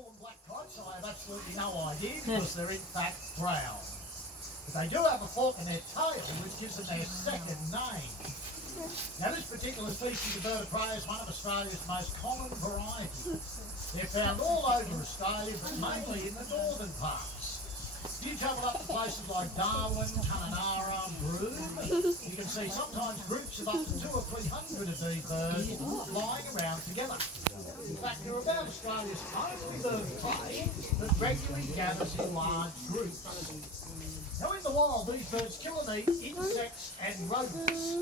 call them black kites, I have absolutely no idea because they're in fact brown. But they do have a fork in their tail which gives them their second name. Now this particular species of bird of prey is one of Australia's most common varieties. They're found all over Australia but mainly in the northern parts. You travel up to places like Darwin, Kununurra, Broome, you can see sometimes groups of up to 200 or 300 of these birds flying around together. In fact, they're about Australia's only bird of prey that regularly gathers in large groups. Now in the wild, these birds kill and eat insects and rodents.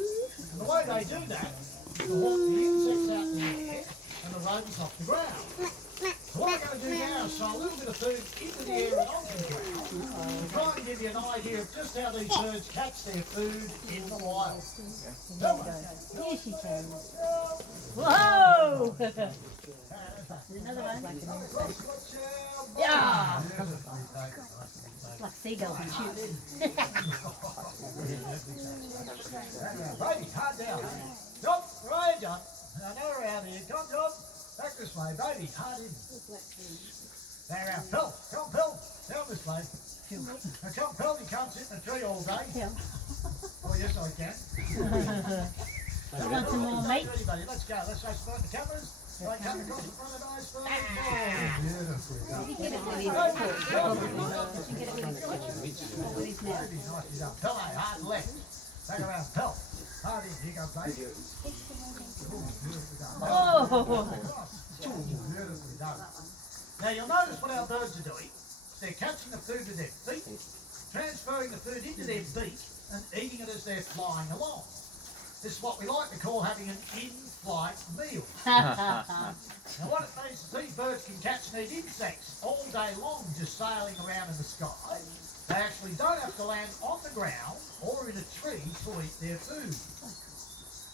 And the way they do that is to hawk the insects out in the air and the rodents off the ground. So what we're going to do now is throw a little bit of food into the air and onto the ground to try and give you an idea of just how these birds catch their food in the wild. Here she comes. Whoa! Another one. Yeah! Like seagulls and shooting. Baby, calm down. John, where are you, John? I know around here. Come on, John. Back this way, baby. Hard in. There, around. Pell. Come, Pell. Down this way. Now, come, Pell. You can't sit in a tree all day. Yeah. Oh, yes, I can. Want some more meat? Ready, buddy. Let's go. Let's face the cameras. Right, come across the front of the eyes first. You get it with his foot. You get it with his mouth. Nicely done. Pell, hard left. Back around. Pell. Hard in. Here you go, baby. Oh! Beautifully done. Now you'll notice what our birds are doing. They're catching the food with their feet, transferring the food into their beak and eating it as they're flying along. This is what we like to call having an in-flight meal. Now what it means is these birds can catch and eat insects all day long just sailing around in the sky. They actually don't have to land on the ground or in a tree to eat their food.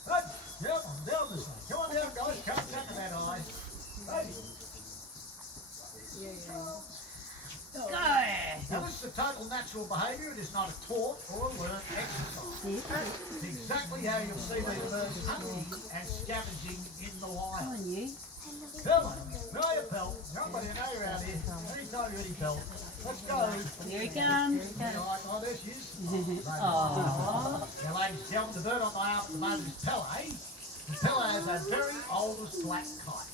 Good. Come on, down this way. Come on down, guys. Come down to that eye. Hey. Now this is a total natural behaviour. It is not a taught or a learnt exercise. It's exactly how you'll see these birds hunting and scavenging in the wild. Come on, you. Come on, try your Pell. Somebody know you're out here. Anytime you're ready, Pell. Let's go. Here he comes. Oh, there she is. Aww. Now, ladies and gentlemen, the bird on my arm at the moment is Pelle. And Pelle has our very oldest black kite.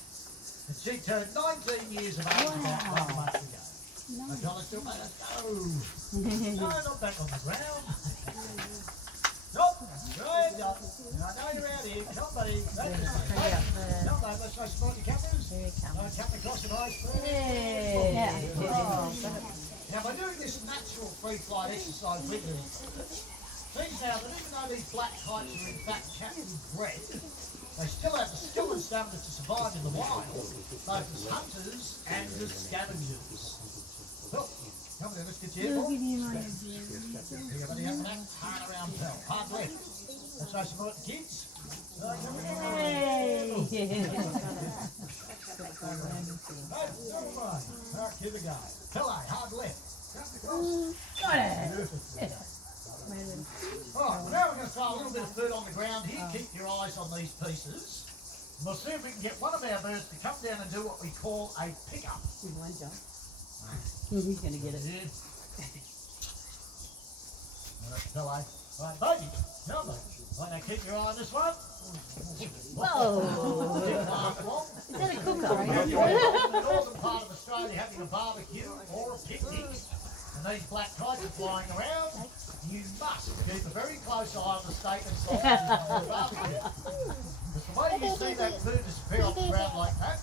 And she turned 19 years of age about 1 month ago. Now, John, let's do it, mate. Let's go. No, not back on the ground. Nope. Go ahead, John. I know you're out here. Come on, buddy. Come, mate. Let's go support your cameras. Here he comes. Come across the ice first. Yeah. Now, by doing this natural free flight exercise regularly, things now that even though these black kites are in fact captive bred, they still have the skill and stamina to survive in the wild, both as hunters and as scavengers. Well, come on, let's get you airborne. Here, buddy, have that. Hard around, Pell. Hard left. Let's show support the kids. Hey! Alright, here we go. Pelle, hard left. Got it! Alright, now we're going to throw a little bit of food on the ground here. Keep your eyes on these pieces. And we'll see if we can get one of our birds to come down and do what we call a pick-up. Good one, John. He's going to get it. Alright, Pelle. Right, baby. Come on. Right, now keep your eye on this one. Whoa! Is that a cooker? If you're in the northern part of Australia having a barbecue or a picnic, and these black kites are flying around, you must keep a very close eye on the steak and sausage on the barbecue. Because the way you see that food disappear off the ground like that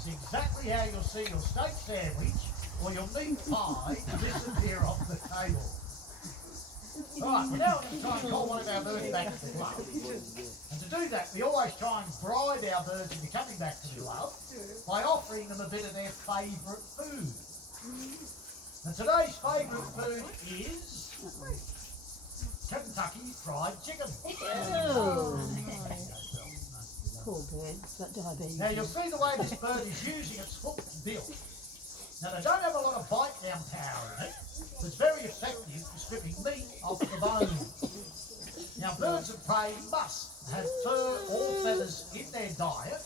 is exactly how you'll see your steak sandwich or your meat pie disappear off the table. Alright, well now we're going to try and call one of our birds back to the club. And to do that, we always try and bribe our birds into coming back to the club by offering them a bit of their favourite food. And today's favourite food is Kentucky Fried Chicken. Oh. Poor bird, it's got diabetes. Now you'll see the way this bird is using its hooked bill. Now they don't have a lot of bite down power in it, but it's very effective for stripping meat off the bone. Now birds of prey must have fur or feathers in their diet,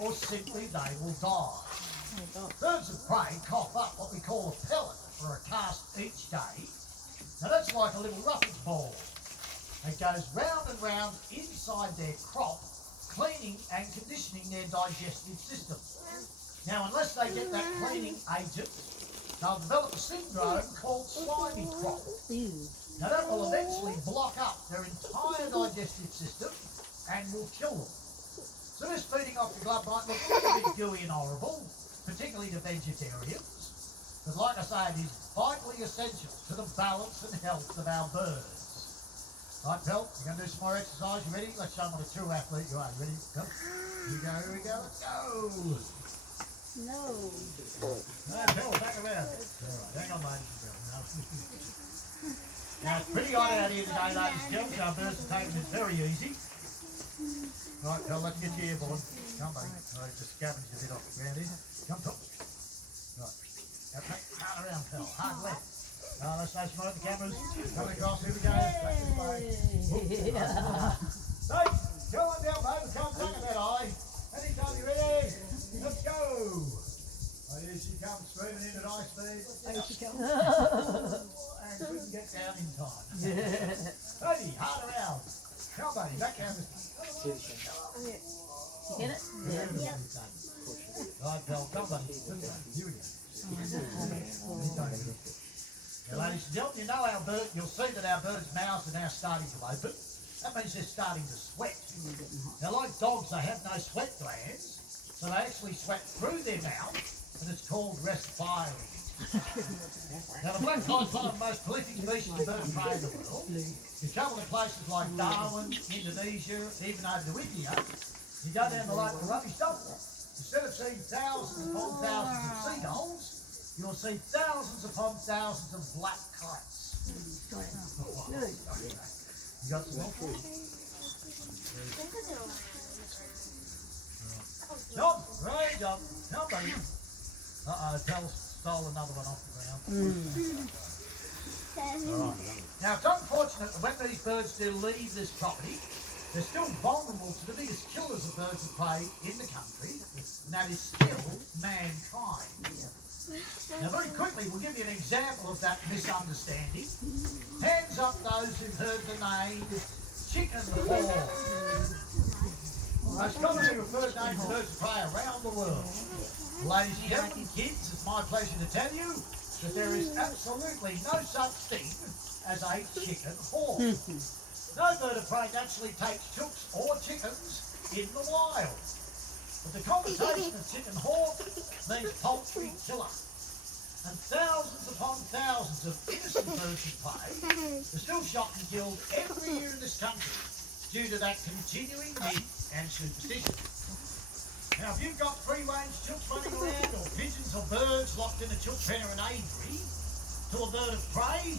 or simply they will die. Birds of prey cough up what we call a pellet or a cast each day. Now that's like a little roughage ball. It goes round and round inside their crop, cleaning and conditioning their digestive system. Now unless they get that cleaning agent, they'll develop a syndrome called slimy crop. Now that will eventually block up their entire digestive system and will kill them. So this feeding off the glove might look a little bit gooey and horrible, particularly to vegetarians. But like I say, it is vitally essential to the balance and health of our birds. Right, Pell, you're going to do some more exercise. You ready? Let's show them what a true athlete you are. You ready? Come. Here we go, here we go. Let's go. No. No, Pell, back around. All right, hang on, ladies and gentlemen. Now, it's pretty hot out here today, ladies and gentlemen, so our birds are taking this very easy. Right, Pell, let's get you airborne. Come, buddy. All right, just scavenged a bit off the ground here. Come, Pell. Right. Now, take hard around, Pell. Hard left. Let's stay smart at the cameras. Coming across, here we go. Back this way. Hey, go on down, mate. We'll come back at that eye. Anytime you're ready. Let's go. Oh, here she comes, screaming in at high speed. Here she comes. And couldn't get down in time. Baby, hard around. Come, buddy, back down this way. You get it? Yeah. Right, Pell, come, buddy. Here we go. Now, ladies and gentlemen, you know our bird, you'll see that our birds' mouths are now starting to open. That means they're starting to sweat. Now, like dogs, they have no sweat glands, so they actually sweat through their mouth, and it's called respiring. Now, the black kite's one of the most prolific species of bird of prey in the world. You travel to places like Darwin, Indonesia, even over to India, you go down the lake for rubbish dump. Instead of seeing thousands upon thousands of seagulls, you'll see thousands upon thousands of black kites. You got some more? Jump, right, jump. Jump, buddy. Pell stole another one off the ground. Alright. Now, it's unfortunate that when these birds do leave this property, they're still vulnerable to the biggest killers of birds of prey in the country, and that is still mankind. Now, very quickly, we'll give you an example of that misunderstanding. Hands up those who've heard the name chicken hawk. Most commonly referred name to birds of prey around the world. Ladies and gentlemen, kids, it's my pleasure to tell you that there is absolutely no such thing as a chicken hawk. No bird of prey naturally takes chooks or chickens in the wild. But the connotation of chicken hawk means poultry killer. And thousands upon thousands of innocent birds of prey are still shot and killed every year in this country due to that continuing myth and superstition. Now, if you've got free-range chooks running around, or pigeons or birds locked in a chook pen or an aviary, to a bird of prey,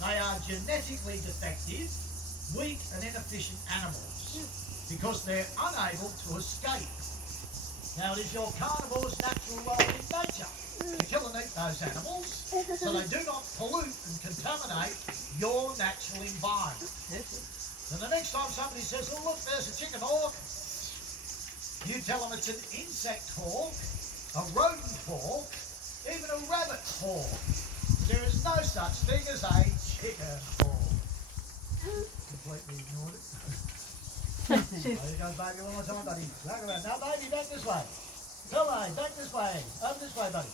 they are genetically defective, weak and inefficient animals because they're unable to escape. Now, it is your carnivore's natural role in nature to kill and eat those animals so they do not pollute and contaminate your natural environment. And the next time somebody says, oh look, there's a chicken hawk, you tell them it's an insect hawk, a rodent hawk, even a rabbit hawk. There is no such thing as a chicken hawk. Completely ignored it. There you go, baby, one more time, buddy. Back around. Now, baby, back this way. Come on, back this way. Over this way, buddy.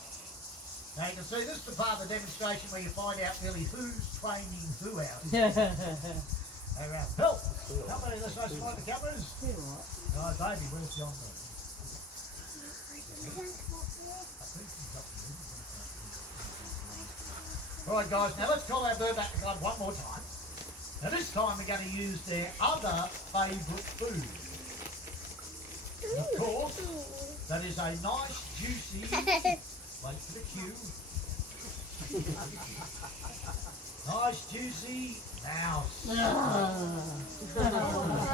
Now, you can see this is the part of the demonstration where you find out really who's training who out. Around. Bill, come on, let's nice find the cameras. Oh, baby, where's John? All right, guys, now let's call our bird back to club one more time. Now, this time we're going to use their other favourite food. And of course, that is a nice, juicy, wait for the cue, nice, juicy mouse.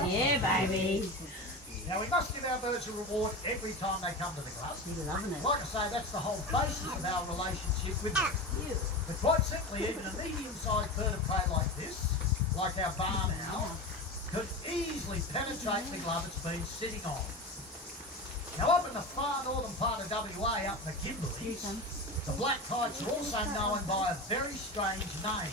Yeah, baby. Now, we must give our birds a reward every time they come to the club. You're loving it. Like I say, that's the whole basis of our relationship with them. But quite simply, even a medium-sized bird of prey like this, like our barn owl, could easily penetrate the glove it's been sitting on. Now up in the far northern part of WA, up in the Kimberleys, the black kites are also known by a very strange name.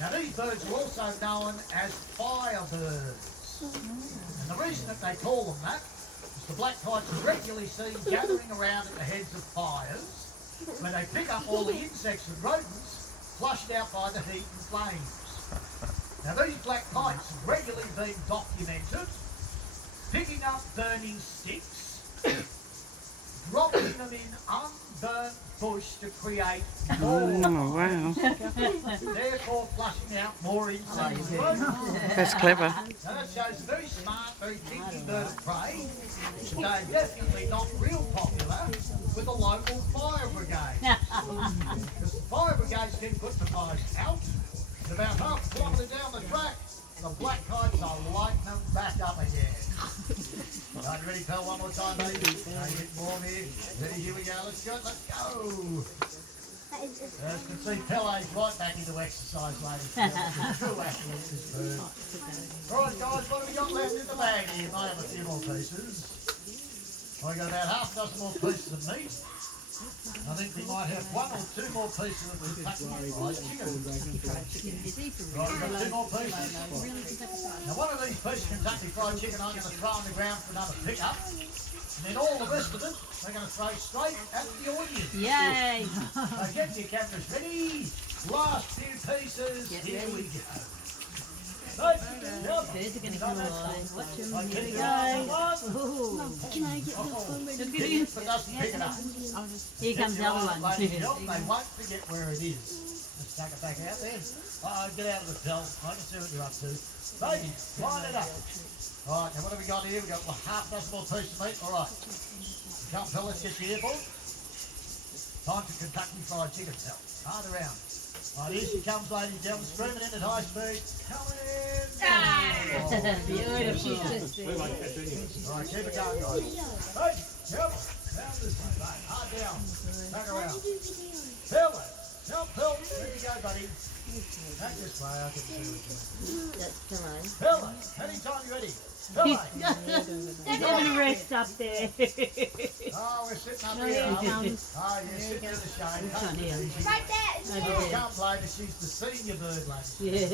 Now these birds are also known as firebirds. And the reason that they call them that is the black kites are regularly seen gathering around at the heads of fires where they pick up all the insects and rodents flushed out by the heat and flames. Now these black kites have regularly been documented picking up burning sticks, dropping them in unburnt bush to create more, Oh, wow. therefore flushing out more insects and rodents. That's clever. Now that shows a very smart, very thinking bird of prey. They're definitely not real popular with the local fire brigade. Because the fire brigades can put the fires out, and about half a kilometre down the track, the black kites are lighting them back up again. Right, you ready, pal? One more time, baby. Now you get warm here. Ready, here we go. Let's go. Let's go. As you can see, Pele's right back into exercise, ladies and gentlemen. True athlete, this bird. Right, guys, what have we got left in the bag here? Might have a few more pieces. I got about half a dozen more pieces of meat. I think we might have one or two more pieces of the fried chicken. Right, we've got two more pieces. Now, one of these pieces of Kentucky Fried Chicken I'm going to throw on the ground for another pickup. And then all the rest of it, we're going to throw straight at the audience. Yay! So get your cameras ready. Last few pieces. Here we go. Birds are going to come alive. Watch them. Here we go. Can I get the phone ready? Get it, but doesn't pick it up. Here comes the other one. Ladies and gentlemen, they won't forget where it is. Let's chuck it back out there. Get out of the pill. I can see what you're up to. Baby, line it up. Right, now what have we got here? We've got half a dozen more pieces of meat. All right. Come, Phil, let's get you here, boy. Time for Kentucky Fried Chicken, Phil. Hard around. Right, here she comes, ladies and gentlemen, screaming in at high speed. Coming! Beautiful. All right, keep it going, guys. Hey, come on. Down this way, mate. Hard down. Back around. Phil, jump, Phil. There you go, buddy. Back this way, I can see what you're doing. Phil, anytime you're ready. Phil, He's having a rest up there. oh, we're sitting up here. Oh, you're sitting in the shade. One here. Right there. Here comes, lady. She's the senior bird, lady. Yeah.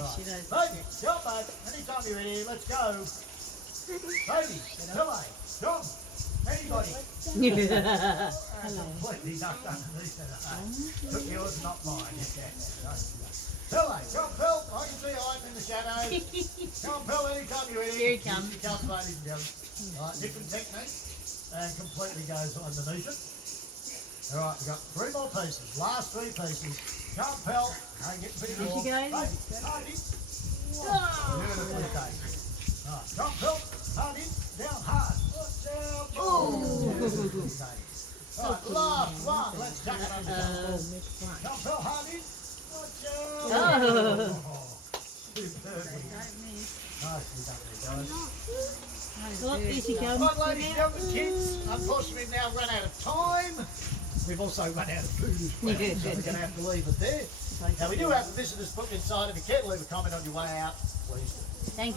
Right. Baby, jump, mate. Anytime you're ready, let's go. Baby, Phil, jump. Anybody. Completely knocked underneath that. Took yours, not mine. Phil, come, Phil. I can see you hiding in the shadows. Come, Phil, anytime you're ready. Here he comes. Here he comes, ladies and gentlemen. All right, different technique. And completely goes underneath it. All right, we've got three more pieces. Last three pieces. Come, Phil. I can get a bit There more. she goes. Baby, hard in. Beautifully taken. All right, come, Phil. Hard in. Down hard. Down. Oh. Beautifully taken. All right, last one. Let's chuck it under the Come, Phil, hard in. Oh. Nicely done there, guys. Oh, there she comes. Right, ladies and gentlemen, kids, unfortunately we've now run out of time. We've also run out of food as well, so we're going to have to leave it there. Now, we do have a visitor's book inside. If you care to leave a comment on your way out, please do. Thank you.